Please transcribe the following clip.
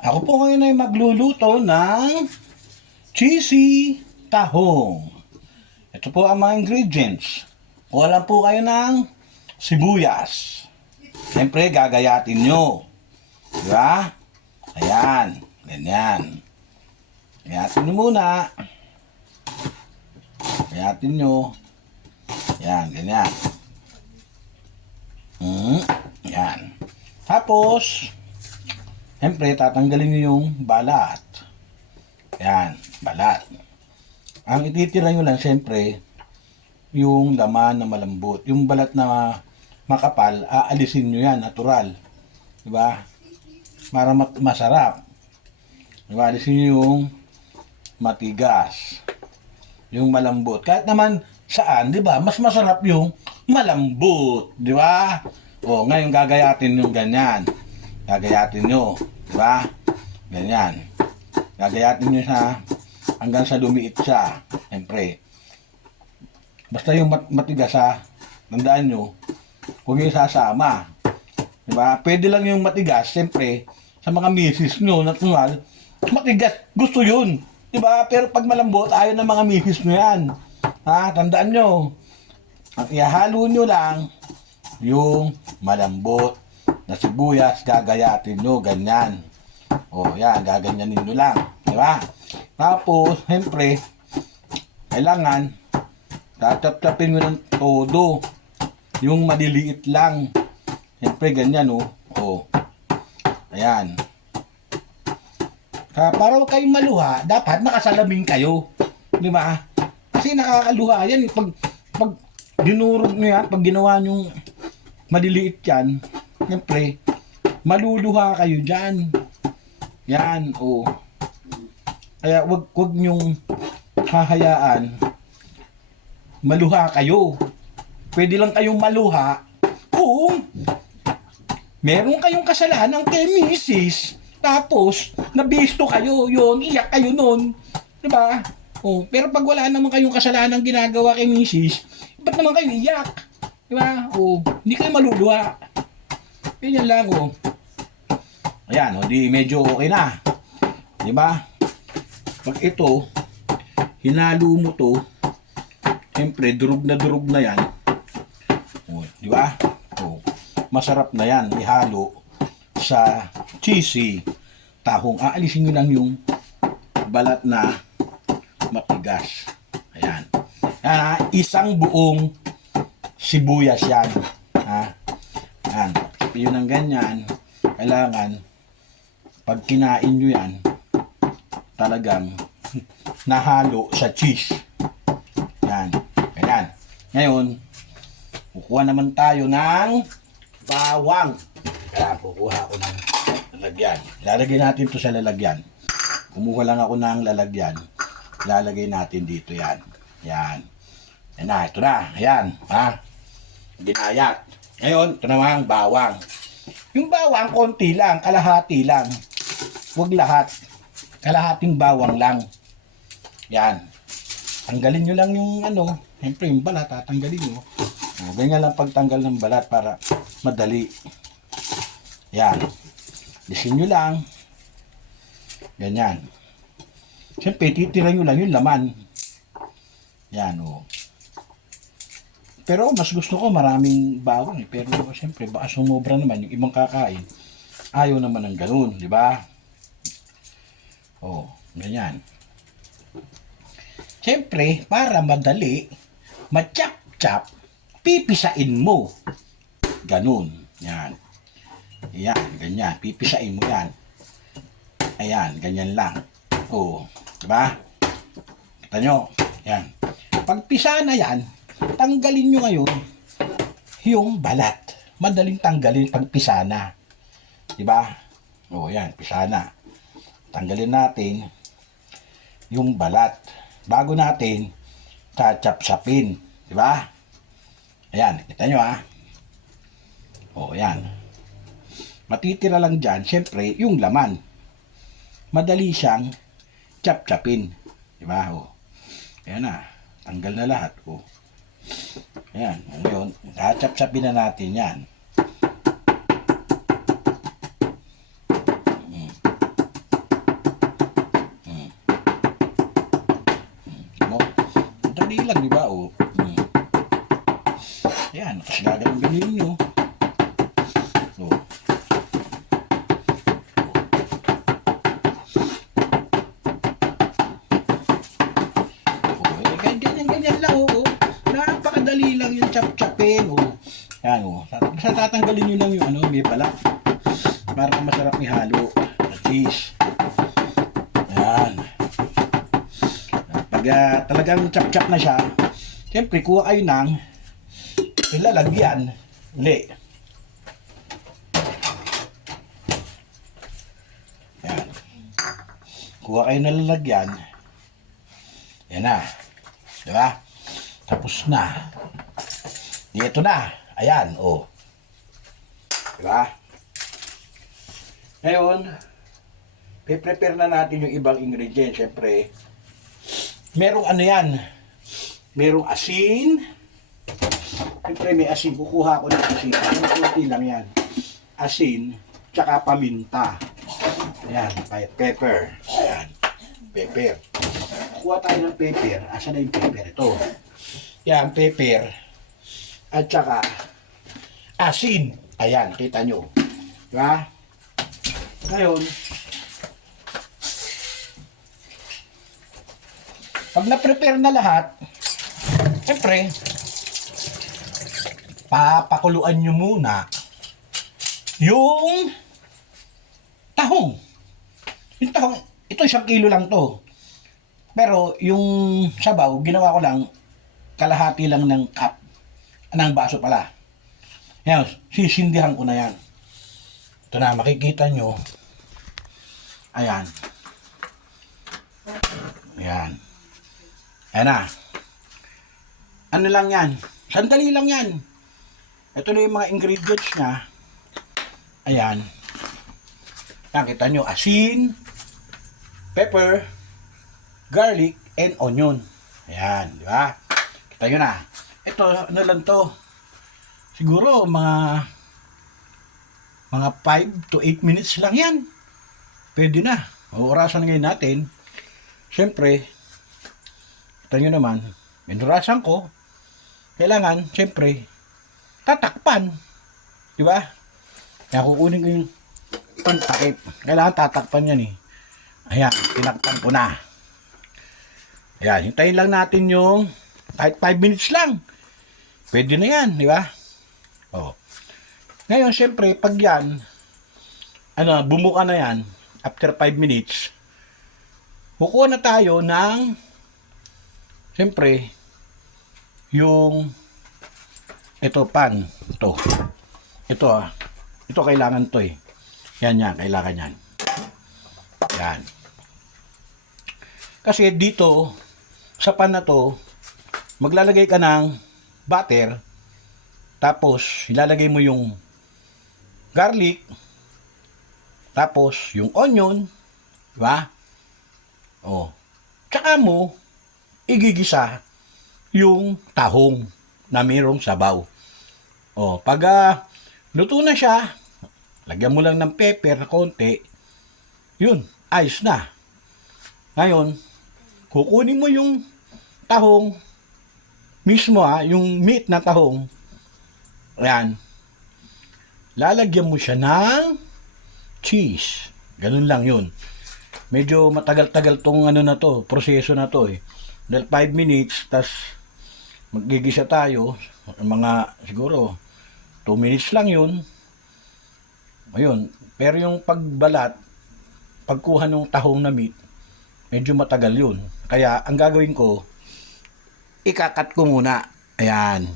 Ako po ngayon ay magluluto ng cheesy tahong. Ito po ang mga ingredients. Kuha lang po kayo ng sibuyas. Siyempre, gagayatin nyo. Diba? Ayan. Ganyan. Gayatin nyo muna. Gayatin nyo. Ayan, ganyan. Ayan. Tapos, siyempre, tatanggalin nyo yung balat. Yan, balat. Ang ititira nyo lang, siyempre, yung laman na malambot. Yung balat na makapal, aalisin nyo yan, natural. Diba? Para masarap. Diba? Alisin nyo yung matigas. Yung malambot. Kahit naman saan, diba? Mas masarap yung malambot. Diba? O, ngayon gagayatin yung ganyan. Gagayatin nyo. Diba? Ganyan. Gagayatin nyo siya hanggang sa lumiit siya. Siyempre. Basta yung matigas ha, tandaan nyo, huwag yung sasama. Diba? Pwede lang yung matigas, siyempre, sa mga misis nyo, natural, matigas, gusto yun. Diba? Pero pag malambot, ayaw ng mga misis nyo yan. Ha? Tandaan nyo. Ang ihalo nyo lang, yung malambot na sibuyas, gagayatin nyo, ganyan. O, yan, gaganyanin nyo lang. Diba? Tapos, siyempre, kailangan, tatap-tapin nyo ng todo. Yung maliliit lang. Siyempre, ganyan, o. O. Ayan. Para huwag kayong maluha, dapat nakasalamin kayo. Diba? Kasi nakakaluha yan. Pag dinurog nyo yan, pag ginawa nyo maliliit yan, siyempre, maluluha kayo dyan. Yan, o. Kaya wag nyong hahayaan maluha kayo. Pwede lang kayong maluha kung meron kayong kasalanan kay misis. Tapos, nabisto kayo, yun, iyak kayo nun. Diba? O, pero pag wala naman kayong kasalanan ginagawa kay misis, ba't naman kayo iyak? Diba? O, hindi kayo maluluha. Ganyan lang, o. Ayan, o, di medyo okay na. Diba? Pag ito, hinalo mo to, siyempre, durog na yan. O, diba? O, masarap na yan, ihalo sa cheesy tahong. Aalisin nyo lang yung balat na matigas. Ayan. Isang buong sibuyas yan. Ha? Ayan. Yun ang ganyan. Kailangan, pag kinain nyo yan, talagang nahalo sa cheese. Yan. Ayan. Ngayon, kukuha naman tayo ng bawang. Kaya kukuha ako ng lalagyan. Lalagay natin to sa lalagyan. Kumuha lang ako ng lalagyan. Lalagay natin dito yan. Yan. Yan na. Ito na. Ayan. Ha? Ginayat. Ngayon, ito naman bawang. Yung bawang, konti lang. Kalahati lang. Huwag lahat. Kalahating bawang lang. Yan. Tanggalin nyo lang yung ano. Siyempre yung balat, tatanggalin nyo. Ganyan lang pagtanggal ng balat para madali. Yan. Lisin nyo lang. Ganyan. Siyempre, titira nyo lang yung laman. Yan, o. Pero mas gusto ko maraming bawang. Pero siyempre, baka sumobra naman yung ibang kakain. Ayaw naman ng ganun, di ba? O, ganyan. Siyempre, para madali, ma-chop-chop, pipisain mo. Ganun. Yan. Yan, ganyan. Pipisain mo yan. Ayan, ganyan lang. O, diba? Kita nyo. Yan. Pagpisa na yan, tanggalin nyo ngayon yung balat. Madaling tanggalin pagpisa na. Diba? O, yan. Pisa na. Tanggalin natin yung balat. Bago natin chachap-sapin. Diba? Ayan. Kita nyo ha. O, ayan. Matitira lang dyan, syempre, yung laman. Madali siyang chap-chapin. Diba? O. Ayan na. Tanggal na lahat. O. Ayan. Ngayon, chap-chapin na natin yan. napakadali lang, di ba? O. Ayan, tapos gagawin nyo. So, ganyan lang, oo. Napakadali lang yung chop-chopin, oo. Yan, oo. Tatanggalin nyo lang yung ano, may pala. Para masarap ihalo. Cheese. Yan. Pag talagang chop-chop na siya, siyempre, kuha kayo ng ilalagyan. Uli. Yan. Kuha kayo ng lalagyan. Yan na. Diba? Tapos na. Dito na. Ayan, oh. Diba? Ngayon, prepare na natin yung ibang ingredients. Siyempre, merong ano yan. Merong asin. Siyempre, may asin. Kukuha ko ng asin. Kunti lang yan. Asin, tsaka paminta. Ayan, pepper. Ayan, pepper. Kuha tayo ng pepper. Asan na yung pepper? Ito. Yan, pepper. At saka, asin. Ayan, kita nyo. Diba? Ngayon, pag na-prepare na lahat, siyempre, papakuluan nyo muna yung tahong. Yung tahong, ito 1 kilo lang to. Pero yung sabaw, ginawa ko lang kalahati lang ng cup, ng baso pala. Yan, sisindihan ko na yan. Ito na, makikita nyo. Ayan. Ayan. Ayan na. Ano lang yan? Sandali lang yan. Ito na yung mga ingredients niya. Ayan. Nakita nyo, asin, pepper, garlic, and onion. Ayan, di ba? Kita nyo na. Ito, ano lang to? Siguro, mga 5 to 8 minutes lang yan. Pwede na. Orasan ngayon natin. Siyempre, kita nyo naman, inurasan ko, kailangan, siyempre, tatakpan. Di ba? Kaya kukunin ko yung pantakip. Kailangan tatakpan yan eh. Ayan, tinakpan ko na. Ayan, hintayin lang natin yung kahit 5 minutes lang. Pwede na yan, di ba? Oh. Ngayon, siyempre, pag yan, bumuka na yan, after 5 minutes, kukuha na tayo ng, siyempre, yung, ito, pan, ito. Ito kailangan to eh. Yan, kailangan yan. Yan. Kasi dito, sa pan na to, maglalagay ka ng butter, tapos, ilalagay mo yung garlic, tapos, yung onion, diba? O, tsaka mo, igigisa yung tahong na mayroong sabaw. O, pag luto na siya, lagyan mo lang ng pepper na konti, yun, ayos na. Ngayon, kukunin mo yung tahong mismo yung meat na tahong. Ayan. Lalagyan mo siya ng cheese. Ganun lang yun. Medyo matagal-tagal tong na to, proseso na to eh. Dahil 5 minutes, tas maggigisa tayo, mga siguro 2 minutes lang yun. Ayun. Pero yung pagbalat, pagkuha ng tahong na meat, medyo matagal yun. Kaya ang gagawin ko, ikakat ko muna. Ayan.